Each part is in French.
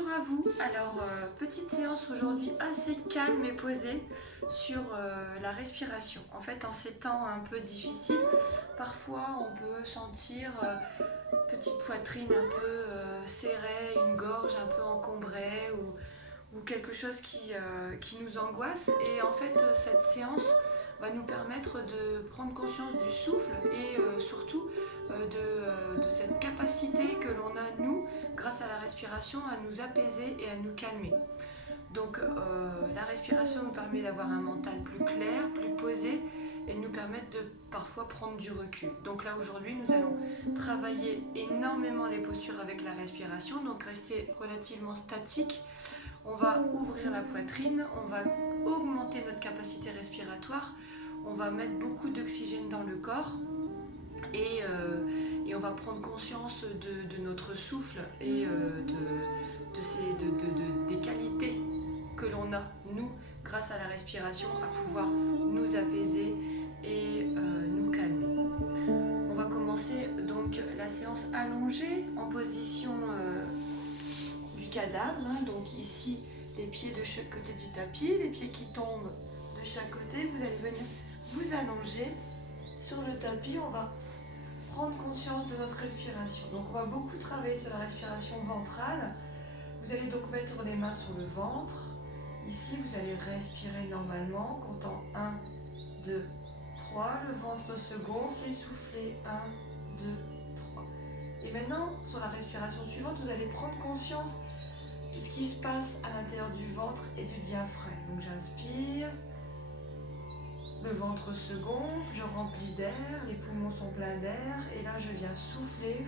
Bonjour à vous. Alors, petite séance aujourd'hui assez calme et posée sur la respiration. En fait, en ces temps un peu difficiles, parfois on peut sentir petite poitrine un peu serrée, une gorge un peu encombrée ou quelque chose qui nous angoisse. Et en fait, cette séance va nous permettre de prendre conscience du souffle et surtout de cette capacité que l'on a, nous, grâce à la respiration, à nous apaiser et à nous calmer. Donc la respiration nous permet d'avoir un mental plus clair, plus posé et nous permettre de parfois prendre du recul. Donc là aujourd'hui nous allons travailler énormément les postures avec la respiration, donc rester relativement statique. On va ouvrir la poitrine, on va augmenter notre capacité respiratoire, on va mettre beaucoup d'oxygène dans le corps et on va prendre conscience de notre souffle et des qualités que l'on a, nous, grâce à la respiration, à pouvoir nous apaiser et nous calmer. On va commencer donc la séance allongée en position du cadavre. Donc ici, les pieds de chaque côté du tapis, les pieds qui tombent de chaque côté. Vous allez venir vous allonger sur le tapis. On va prendre conscience de notre respiration. Donc on va beaucoup travailler sur la respiration ventrale. Vous allez donc mettre les mains sur le ventre. Ici, vous allez respirer normalement, comptant 1, 2, 3. Le ventre se gonfle et soufflez 1, 2, 3. Et maintenant, sur la respiration suivante, vous allez prendre conscience de ce qui se passe à l'intérieur du ventre et du diaphragme. Donc j'inspire, le ventre se gonfle, je remplis d'air, les poumons sont pleins d'air, et là je viens souffler.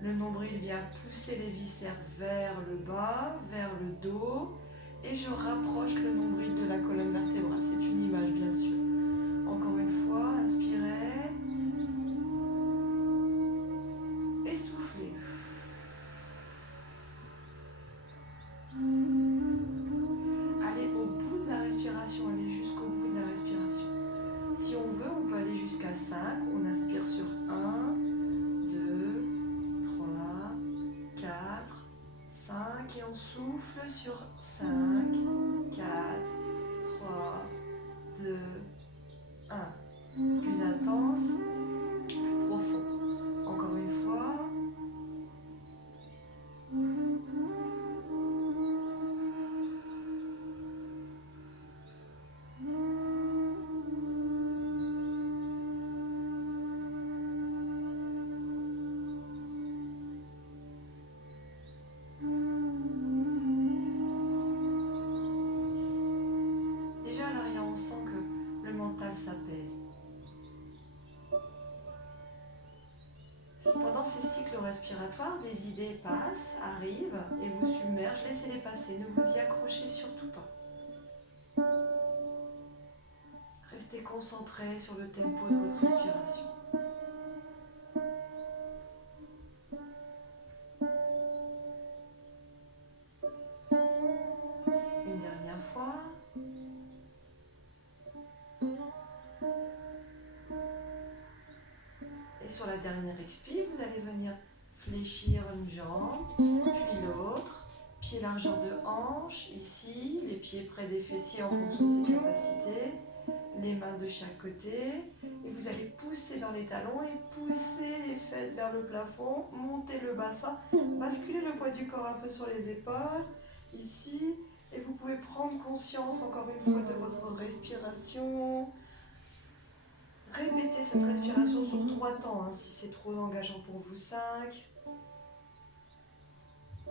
Le nombril vient pousser les viscères vers le bas, vers le dos, et je rapproche le nombril de la colonne vertébrale. C'est une image, bien sûr. Encore une fois, inspirez et soufflez. Allez au bout de la respiration, allez jusqu'au bout de la respiration. Si on veut, on peut aller jusqu'à 5. On inspire sur 1, 2, 3, 4, 5 et on souffle sur 5, 4, 3, 2, 1. Plus intense, plus profond. Encore une fois. Déjà à l'arrière, on sent que le mental s'apaise. Si pendant ces cycles respiratoires, des idées passent, arrivent et vous submergent, laissez-les passer, ne vous y accrochez surtout pas. Restez concentré sur le tempo de votre respiration. Une dernière fois. Et sur la dernière expire, vous allez venir fléchir une jambe, puis l'autre. Pied largeur de hanche, ici, les pieds près des fessiers en fonction de ses capacités. Les mains de chaque côté. Et vous allez pousser dans les talons et pousser les fesses vers le plafond. Monter le bassin. Basculer le poids du corps un peu sur les épaules. Ici. Et vous pouvez prendre conscience encore une fois de votre respiration. Répétez cette respiration sur 3 temps, si c'est trop engageant pour vous, 5.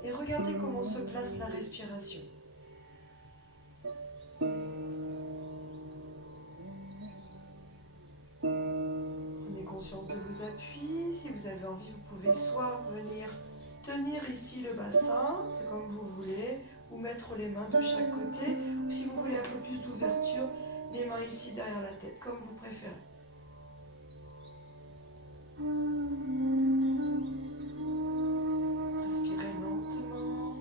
Et regardez comment se place la respiration. Prenez conscience de vos appuis. Si vous avez envie, vous pouvez soit venir tenir ici le bassin, c'est comme vous voulez, ou mettre les mains de chaque côté, ou si vous voulez un peu plus d'ouverture, les mains ici derrière la tête, comme vous préférez. Respirez lentement.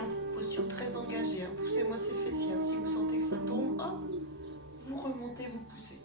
hein. Posture très engagée, hein. Poussez-moi ces fessiers, hein. Si vous sentez que ça tombe, hop, vous remontez, vous poussez.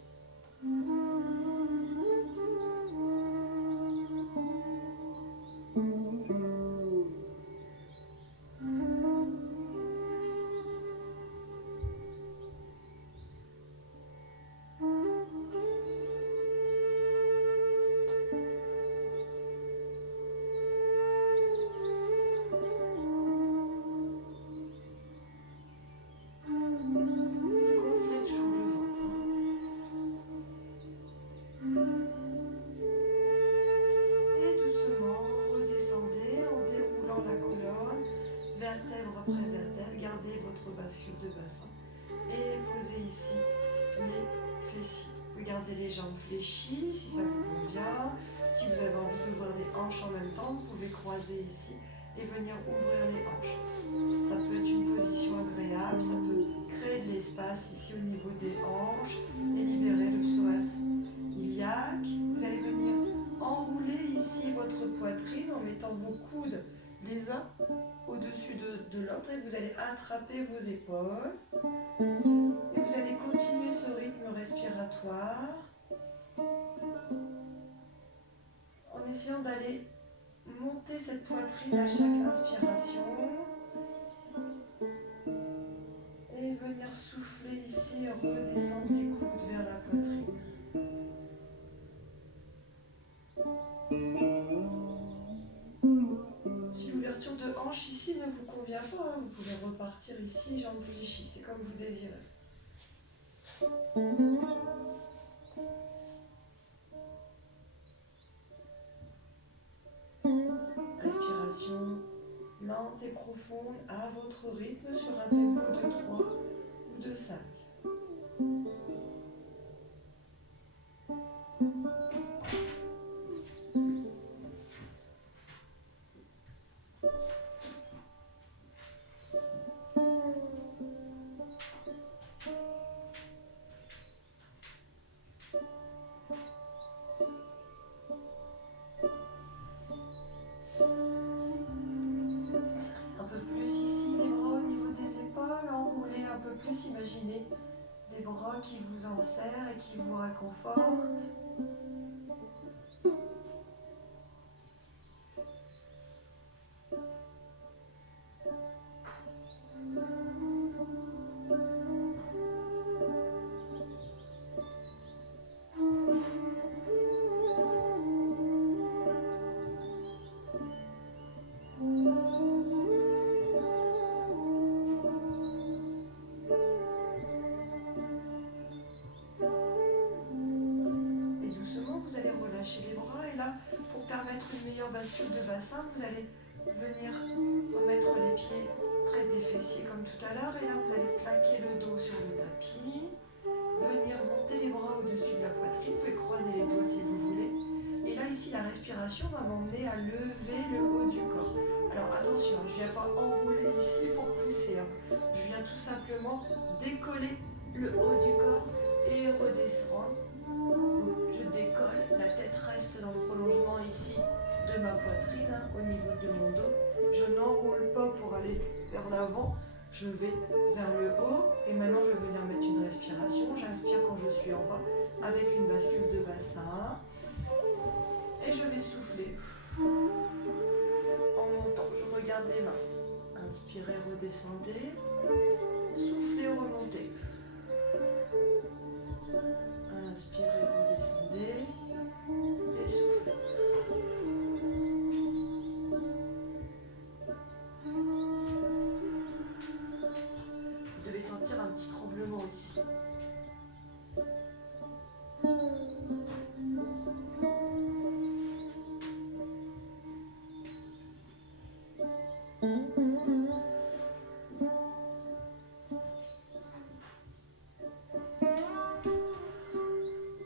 Vertèbre après vertèbre, gardez votre bascule de bassin et posez ici les fessiers. Vous gardez les jambes fléchies si ça vous convient. Si vous avez envie d'ouvrir les hanches en même temps, vous pouvez croiser ici et venir ouvrir les hanches. Ça peut être une position agréable, ça peut créer de l'espace ici au niveau des hanches et libérer le psoas iliaque. Vous allez venir enrouler ici votre poitrine en mettant vos coudes les uns au-dessus de l'autre et vous allez attraper vos épaules et vous allez continuer ce rythme respiratoire en essayant d'aller monter cette poitrine à chaque inspiration et venir souffler ici et redescendre les coudes vers la poitrine. Si l'ouverture de hanche ici ne vous convient pas, hein, vous pouvez repartir ici, jambes fléchies, c'est comme vous désirez. Respiration lente et profonde à votre rythme sur un tempo de 3 ou de 5. Imaginez des bras qui vous enserrent et qui vous réconfortent. Relâchez les bras et là, pour permettre une meilleure bascule de bassin, vous allez venir remettre les pieds près des fessiers comme tout à l'heure et là vous allez plaquer le dos sur le tapis, venir monter les bras au-dessus de la poitrine, vous pouvez croiser les doigts si vous voulez. Et là ici la respiration va m'emmener à lever le haut du corps. Alors attention, je ne viens pas enrouler ici pour pousser, hein. Je viens tout simplement décoller le haut du corps et redescendre. Donc, je décolle, la tête reste dans le prolongement ici de ma poitrine, hein, au niveau de mon dos. Je n'enroule pas pour aller vers l'avant, je vais vers le haut. Et maintenant, je vais venir mettre une respiration. J'inspire quand je suis en bas avec une bascule de bassin. Et je vais souffler. En montant, je regarde les mains. Inspirez, redescendez. Soufflez, remontez. Inspirez, redescendez et soufflez. Vous devez sentir un petit tremblement ici.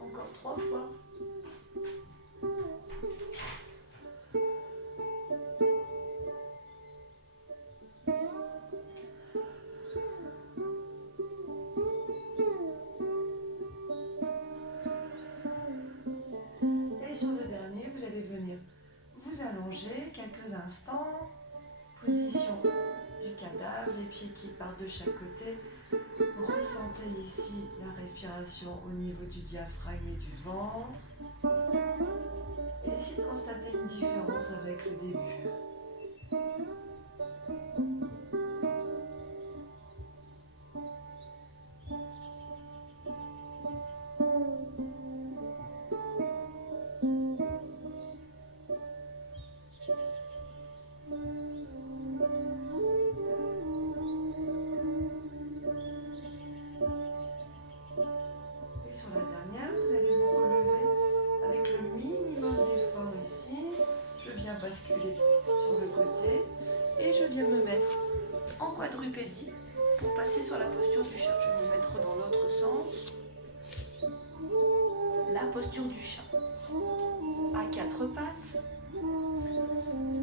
Encore 3 fois. Et sur le dernier, vous allez venir vous allonger quelques instants. Position du cadavre, les pieds qui partent de chaque côté. Ressentez ici la respiration au niveau du diaphragme et du ventre. Et essayez de constater une différence avec le début. Basculer sur le côté et je viens me mettre en quadrupédie pour passer sur la posture du chat. Je vais me mettre dans l'autre sens. La posture du chat. À quatre pattes.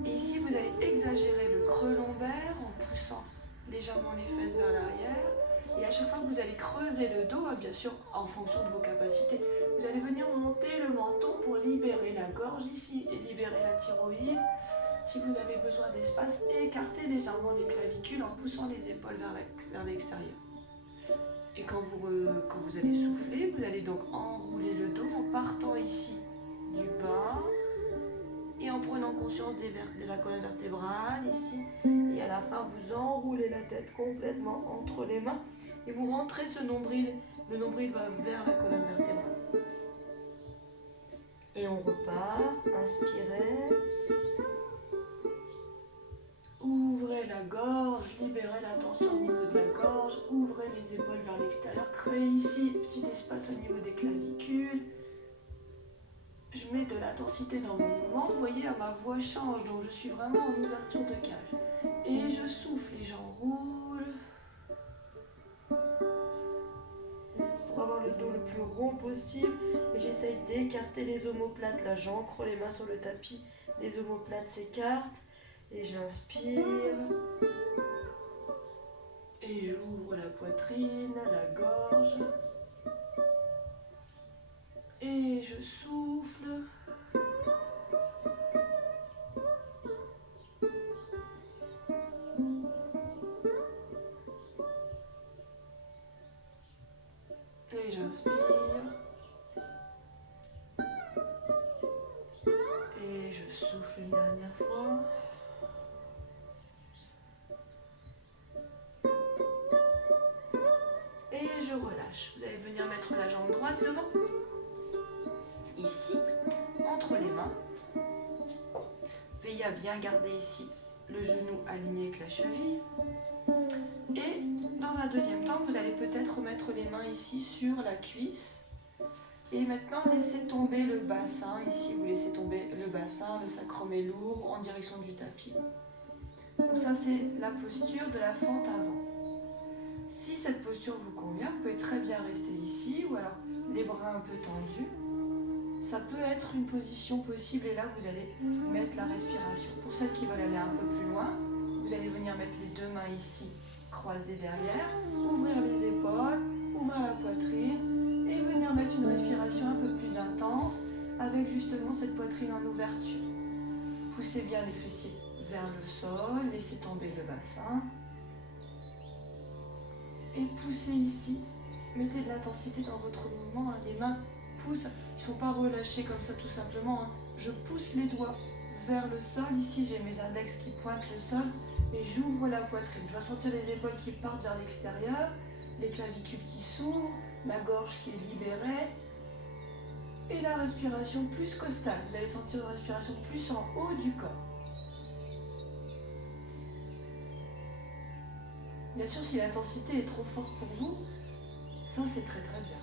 Et ici, vous allez exagérer le creux lombaire en poussant légèrement les fesses vers l'arrière. Et à chaque fois que vous allez creuser le dos, bien sûr, en fonction de vos capacités, vous allez venir monter le menton pour libérer la gorge ici et libérer la thyroïde. Si vous avez besoin d'espace, écartez légèrement les clavicules en poussant les épaules vers l'extérieur. Et quand vous allez souffler, vous allez donc enrouler le dos en partant ici du bas et en prenant conscience de la colonne vertébrale ici. Et à la fin, vous enroulez la tête complètement entre les mains et vous rentrez ce nombril. Le nombril va vers la colonne vertébrale. Et on repart. Inspirez. Ouvrez la gorge, libérez la tension au niveau de la gorge, ouvrez les épaules vers l'extérieur, créez ici un petit espace au niveau des clavicules. Je mets de l'intensité dans mon mouvement, vous voyez, ma voix change, donc je suis vraiment en ouverture de cage. Et je souffle et j'enroule. Pour avoir le dos le plus rond possible, et j'essaye d'écarter les omoplates. Là, j'ancre les mains sur le tapis, les omoplates s'écartent. Et j'inspire. Et j'ouvre la poitrine, la gorge. Et je souffle. Et j'inspire. Et je souffle une dernière fois. Et je relâche. Vous allez venir mettre la jambe droite devant. Ici, entre les mains. Veillez à bien garder ici le genou aligné avec la cheville. Et dans un deuxième temps, vous allez peut-être mettre les mains ici sur la cuisse. Et maintenant, laissez tomber le bassin. Ici, vous laissez tomber le bassin, le sacrum est lourd en direction du tapis. Donc ça, c'est la posture de la fente avant. Si cette posture vous convient, vous pouvez très bien rester ici ou alors les bras un peu tendus. Ça peut être une position possible et là, vous allez mettre la respiration. Pour celles qui veulent aller un peu plus loin, vous allez venir mettre les deux mains ici, croisées derrière, ouvrir les épaules, ouvrir la poitrine et venir mettre une respiration un peu plus intense avec justement cette poitrine en ouverture. Poussez bien les fessiers vers le sol, laissez tomber le bassin. Et poussez ici, mettez de l'intensité dans votre mouvement, les mains poussent, ils ne sont pas relâchés comme ça tout simplement. Je pousse les doigts vers le sol, ici j'ai mes index qui pointent le sol et j'ouvre la poitrine. Je vais sentir les épaules qui partent vers l'extérieur, les clavicules qui s'ouvrent, la gorge qui est libérée et la respiration plus costale. Vous allez sentir une respiration plus en haut du corps. Bien sûr, si l'intensité est trop forte pour vous, ça c'est très très bien.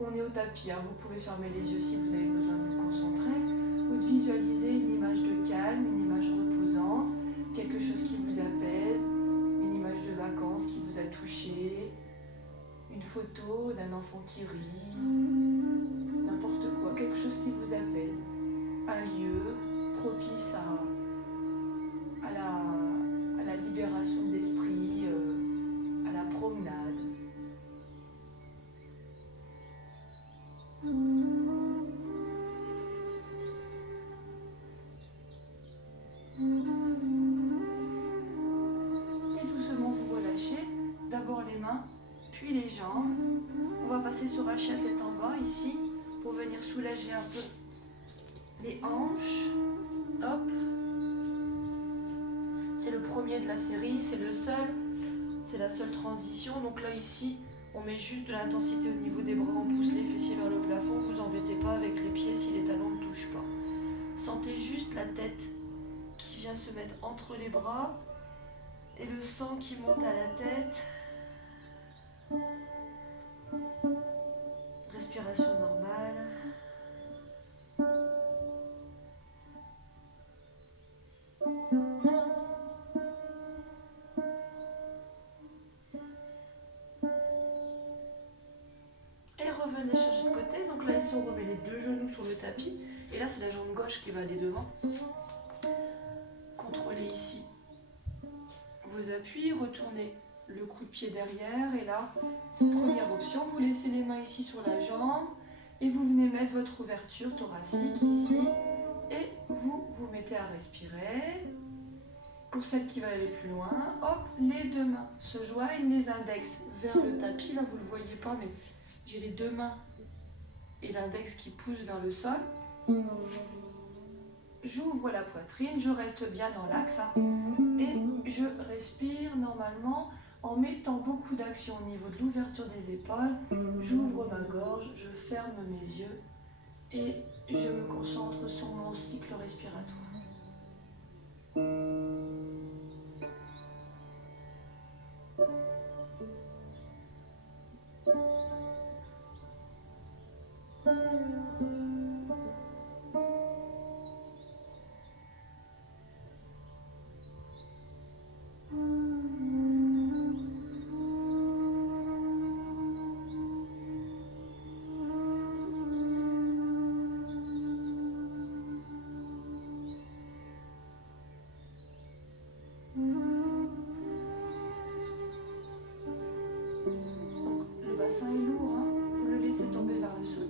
On est au tapis, vous pouvez fermer les yeux si vous avez besoin de vous concentrer ou de visualiser une image de calme, une image reposante, quelque chose qui vous apaise, une image de vacances qui vous a touché, une photo d'un enfant qui rit, n'importe quoi, quelque chose qui vous apaise, un lieu propice à la libération de l'esprit, à la promenade. d'abord les mains, puis les jambes. On va passer sur un chien tête en bas ici pour venir soulager un peu les hanches. Hop. C'est le premier de la série, c'est le seul, c'est la seule transition. Donc là ici, on met juste de l'intensité au niveau des bras, on pousse les fessiers vers le plafond. Vous embêtez pas avec les pieds si les talons ne touchent pas. Sentez juste la tête qui vient se mettre entre les bras et le sang qui monte à la tête. Respiration normale. Et revenez changer de côté. Donc là ici on remet les deux genoux sur le tapis. Et là c'est la jambe gauche qui va aller devant. Contrôlez ici vos appuis, retournez le coup de pied derrière. Et là, première option, vous laissez les mains ici sur la jambe. Et vous venez mettre votre ouverture thoracique ici. Et vous vous mettez à respirer. Pour celles qui veulent aller plus loin, hop, les deux mains se joignent, les index vers le tapis. Là, vous ne le voyez pas, mais j'ai les deux mains et l'index qui poussent vers le sol. J'ouvre la poitrine, je reste bien dans l'axe. Et je respire normalement en mettant beaucoup d'action au niveau de l'ouverture des épaules. J'ouvre ma gorge, je ferme mes yeux et je me concentre sur mon cycle respiratoire. Le bassin est lourd, hein, vous le laissez tomber vers le sol.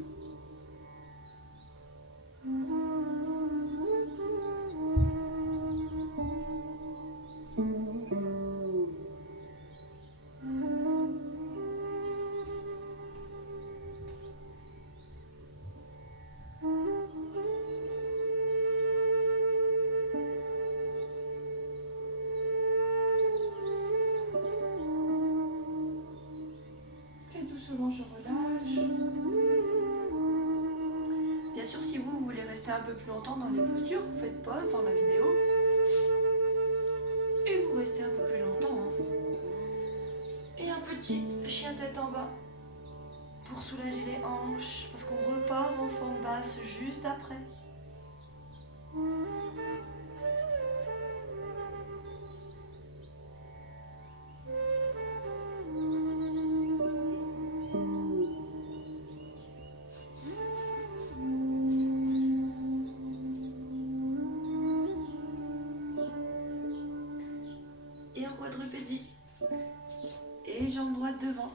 Doucement je relâche. Bien sûr, si vous voulez rester un peu plus longtemps dans les postures, vous faites pause dans la vidéo et vous restez un peu plus longtemps. Hein. Et un petit chien tête en bas pour soulager les hanches parce qu'on repart en forme basse juste après. Quadrupédie et jambe droite devant.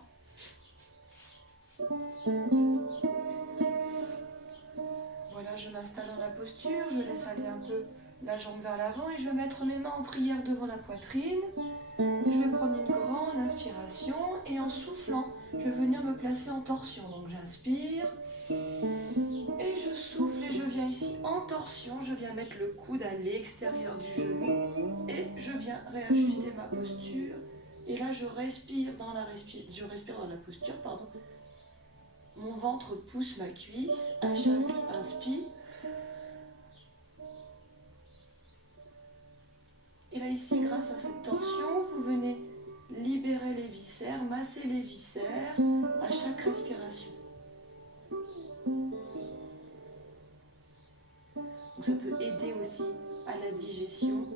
Voilà, je m'installe dans la posture, je laisse aller un peu la jambe vers l'avant et je vais mettre mes mains en prière devant la poitrine. Je vais prendre une grande inspiration et en soufflant, je vais venir me placer en torsion. Donc j'inspire et je souffle et je viens ici en torsion. Je viens mettre le coude à l'extérieur du genou et je viens réajuster ma posture. Et là, je respire dans la posture, pardon. Mon ventre pousse ma cuisse à chaque inspire. Et là, ici, grâce à cette torsion, vous venez libérer les viscères, masser les viscères à chaque respiration. Donc, ça peut aider aussi à la digestion.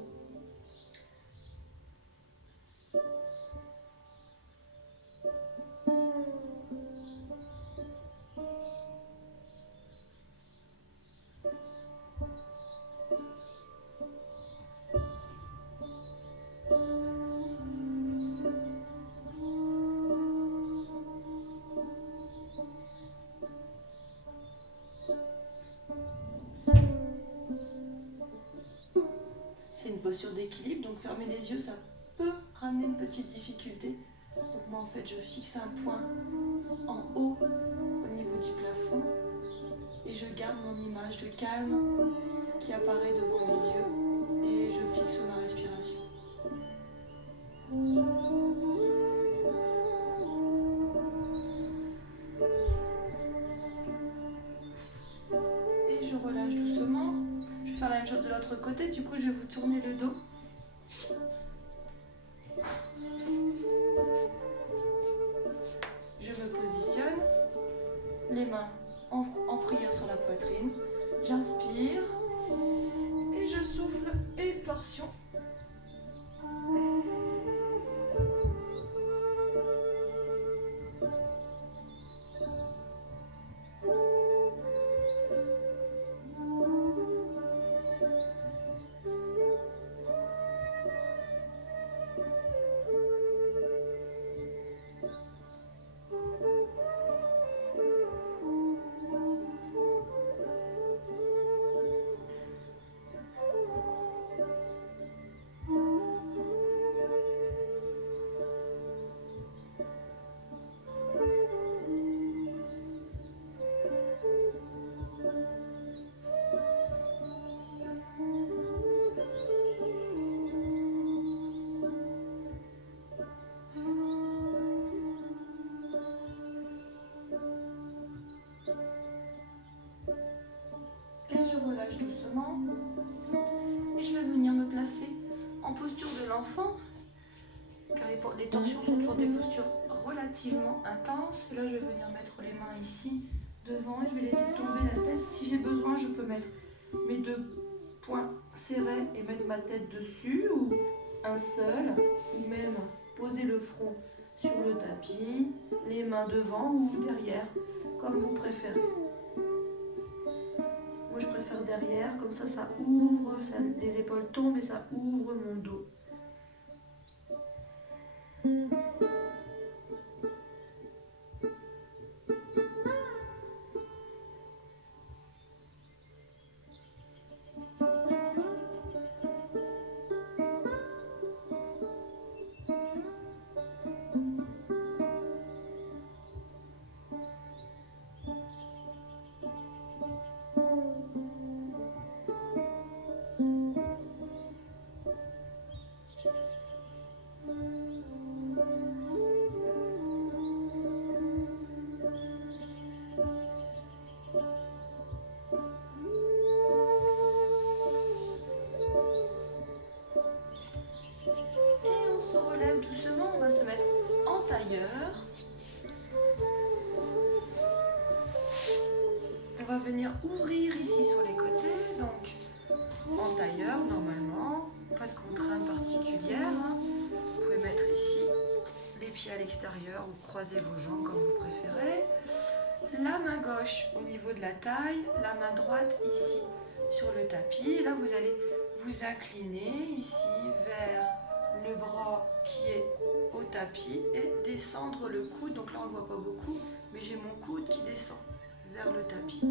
C'est une posture d'équilibre, donc fermer les yeux, ça peut ramener une petite difficulté. Donc en fait je fixe un point en haut au niveau du plafond et je garde mon image de calme qui apparaît devant mes yeux et je fixe ma respiration. Et je relâche doucement. Je vais faire la même chose de l'autre côté, du coup je vais vous tourner le dos. Je me positionne, les mains en prière sur la poitrine. J'inspire et je souffle et torsion. Je relâche doucement et je vais venir me placer en posture de l'enfant car les torsions sont toujours des postures relativement intenses. Et là je vais venir mettre les mains ici devant et je vais laisser tomber la tête. Si j'ai besoin je peux mettre mes deux poings serrés et mettre ma tête dessus ou un seul, ou même poser le front sur le tapis, les mains devant ou derrière comme vous préférez. Moi, je préfère derrière, comme ça ouvre, les épaules tombent et ça ouvre mon dos. Doucement, on va se mettre en tailleur. On va venir ouvrir ici sur les côtés, donc en tailleur normalement, pas de contrainte particulière. Vous pouvez mettre ici les pieds à l'extérieur ou croiser vos jambes comme vous préférez. La main gauche au niveau de la taille, la main droite ici sur le tapis. Et là vous allez vous incliner ici vers le bras qui est au tapis et descendre le coude. Donc là on ne le voit pas beaucoup, mais j'ai mon coude qui descend vers le tapis.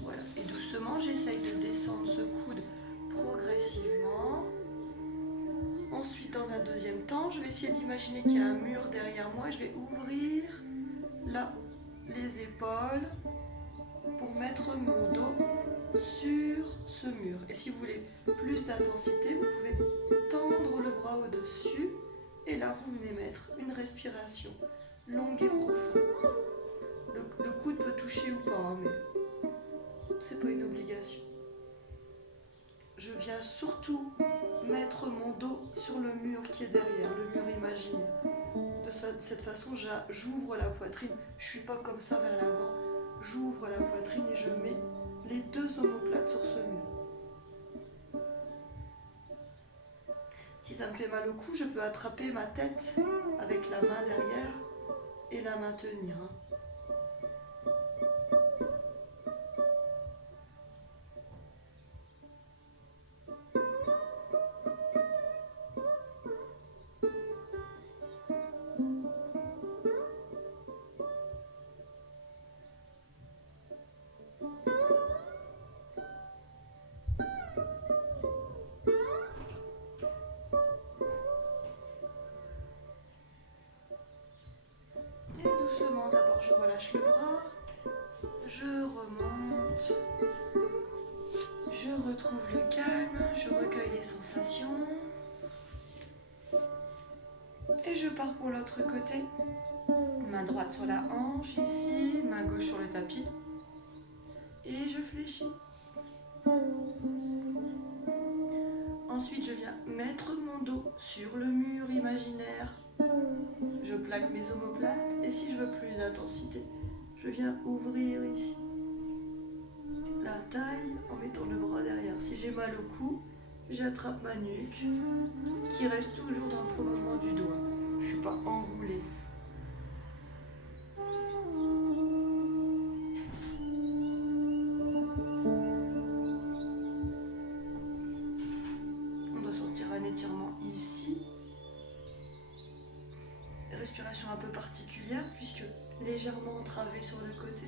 Voilà. Et doucement j'essaye de descendre ce coude progressivement. Ensuite dans un deuxième temps, je vais essayer d'imaginer qu'il y a un mur derrière moi. Je vais ouvrir là les épaules pour mettre mon dos sur ce mur. Et si vous voulez plus d'intensité, vous pouvez tendre le bras au-dessus et là vous venez mettre une respiration longue et profonde. Le coude peut toucher ou pas, mais c'est pas une obligation. Je viens surtout mettre mon dos sur le mur qui est derrière, le mur imaginaire. De cette façon, j'ouvre la poitrine. Je suis pas comme ça vers l'avant. J'ouvre la poitrine et je mets les deux omoplates sur ce mur. Si ça me fait mal au cou, je peux attraper ma tête avec la main derrière et la maintenir. doucement. D'abord, je relâche le bras, je remonte, je retrouve le calme, je recueille les sensations et je pars pour l'autre côté. Main droite sur la hanche ici, main gauche sur le tapis et je fléchis. Ensuite, je viens mettre mon dos sur le mur imaginaire. Je plaque mes omoplates et si je veux plus d'intensité, je viens ouvrir ici la taille en mettant le bras derrière. Si j'ai mal au cou, j'attrape ma nuque qui reste toujours dans le prolongement du doigt. Je ne suis pas enroulée. On doit sentir un étirement ici. Respiration un peu particulière puisque légèrement entravée sur le côté.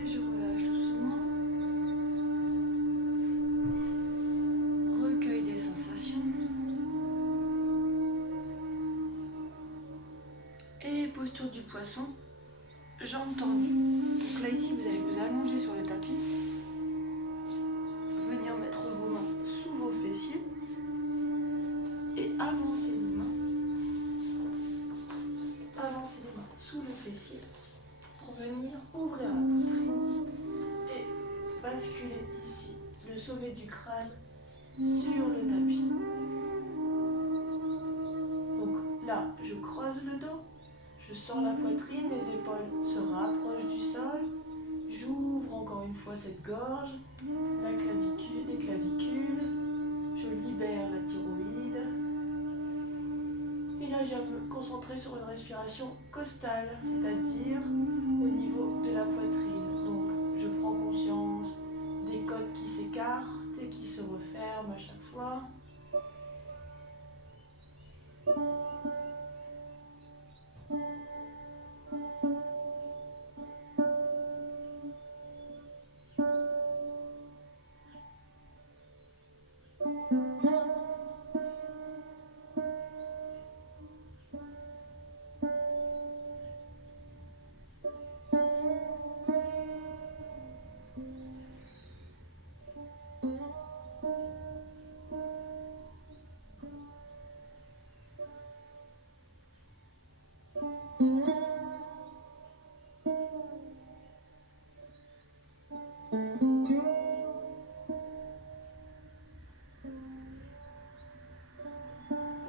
Et je relâche doucement. Recueil des sensations. Et posture du poisson, jambes tendues. Donc là ici vous allez vous allonger sur le tapis. Venir mettre vos mains sous vos fessiers. Et avancer les mains. Avancer les mains sous le fessier. Pour venir ouvrir la poitrine et basculer ici le sommet du crâne sur le tapis. Donc là, je creuse le dos, je sens la poitrine, mes épaules se rapprochent du sol, j'ouvre encore une fois cette gorge, la clavicule, les clavicules, je libère la thyroïde. Et là, je viens me concentrer sur une respiration costale, c'est-à-dire au niveau de la poitrine. Donc, je prends conscience des côtes qui s'écartent et qui se referment à chaque fois.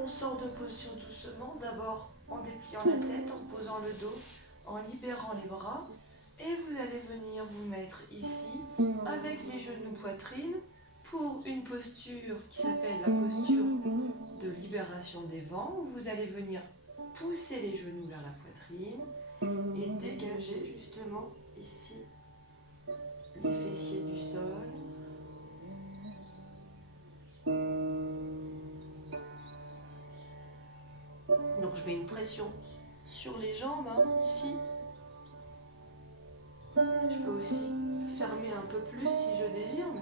On sort de posture doucement, d'abord en dépliant la tête, en posant le dos, en libérant les bras. Et vous allez venir vous mettre ici, avec les genoux poitrine, pour une posture qui s'appelle la posture de libération des vents, où vous allez venir pousser les genoux vers la poitrine et dégager justement ici les fessiers du sol. Donc je mets une pression sur les jambes, ici. Je peux aussi fermer un peu plus si je désire, mais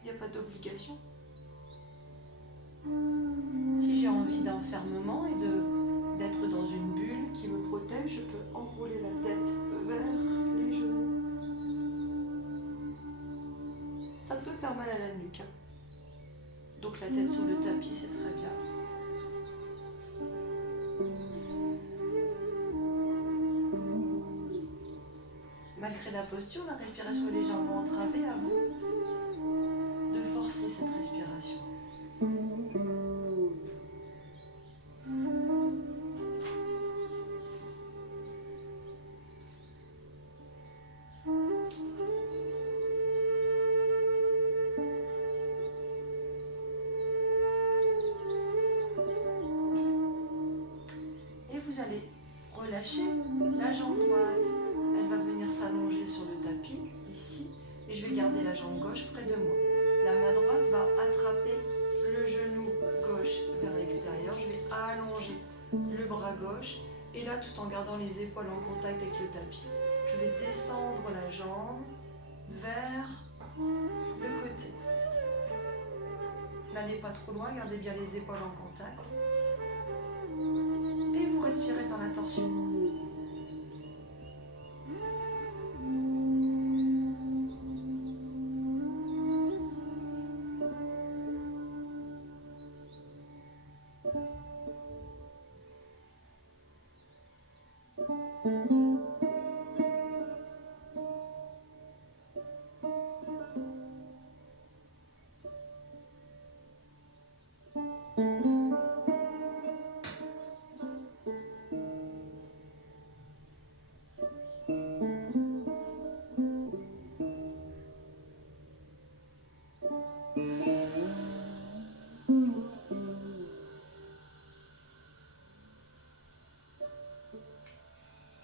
il n'y a pas d'obligation. Si j'ai envie d'un fermement et d'être dans une bulle qui me protège, je peux enrouler la tête vers les genoux. Ça peut faire mal à la nuque. Donc la tête sur le tapis, c'est très bien. Malgré la posture, la respiration est légèrement entravée. À vous de forcer cette respiration. la jambe gauche près de moi. La main droite va attraper le genou gauche vers l'extérieur. Je vais allonger le bras gauche et là tout en gardant les épaules en contact avec le tapis. Je vais descendre la jambe vers le côté. N'allez pas trop loin, gardez bien les épaules en contact. Et vous respirez dans la torsion.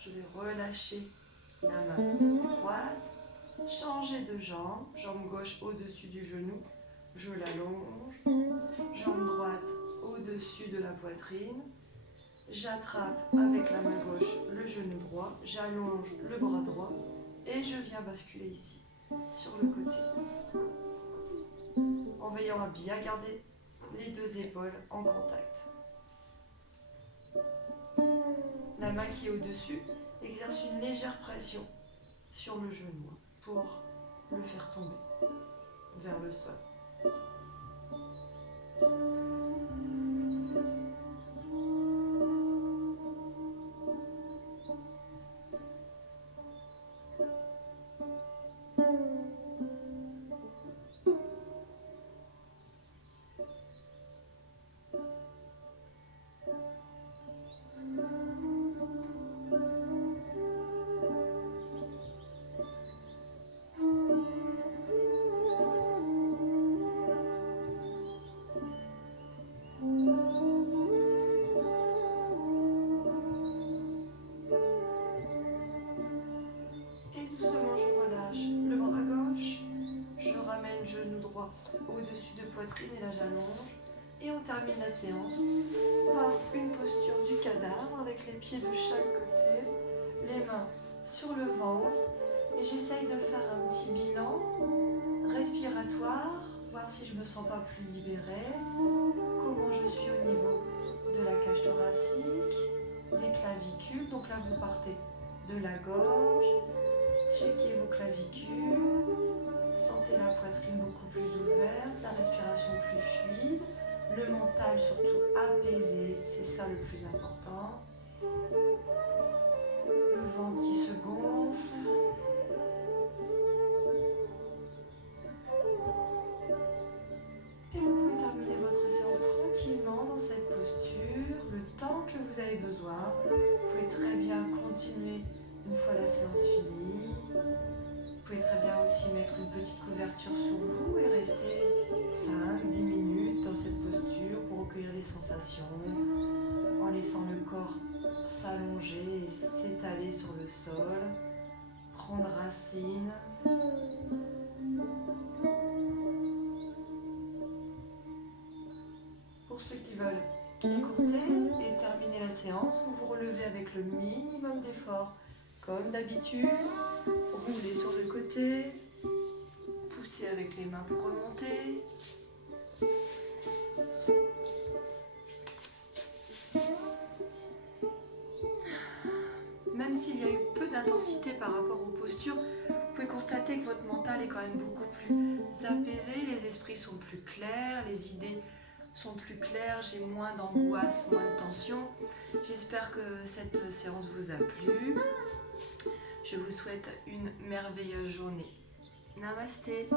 Je vais relâcher la main droite, changer de jambe, jambe gauche au-dessus du genou, je l'allonge, jambe droite au-dessus de la poitrine, j'attrape avec la main gauche le genou droit, j'allonge le bras droit et je viens basculer ici, sur le côté. En veillant à bien garder les deux épaules en contact. La main qui est au-dessus exerce une légère pression sur le genou pour le faire tomber vers le sol. Au-dessus de poitrine et là j'allonge et on termine la séance par une posture du cadavre avec les pieds de chaque côté, les mains sur le ventre et j'essaye de faire un petit bilan respiratoire, voir si je me sens pas plus libérée, comment je suis au niveau de la cage thoracique, des clavicules, donc là vous partez de la gorge, checkez vos clavicules. Sentez la poitrine beaucoup plus ouverte, la respiration plus fluide, le mental surtout apaisé, c'est ça le plus important. Le ventre qui se gonfle. Et vous pouvez terminer votre séance tranquillement dans cette posture, le temps que vous avez besoin. Vous pouvez très bien continuer une fois la séance finie. Vous pouvez très bien aussi mettre une petite couverture sur vous et rester 5-10 minutes dans cette posture pour recueillir les sensations en laissant le corps s'allonger et s'étaler sur le sol, prendre racine. Pour ceux qui veulent écourter et terminer la séance, vous vous relevez avec le minimum d'effort comme d'habitude. Roulez sur le côté, poussez avec les mains pour remonter. Même s'il y a eu peu d'intensité par rapport aux postures, vous pouvez constater que votre mental est quand même beaucoup plus apaisé, les esprits sont plus clairs, les idées sont plus claires, j'ai moins d'angoisse, moins de tension. J'espère que cette séance vous a plu. Je vous souhaite une merveilleuse journée. Namasté.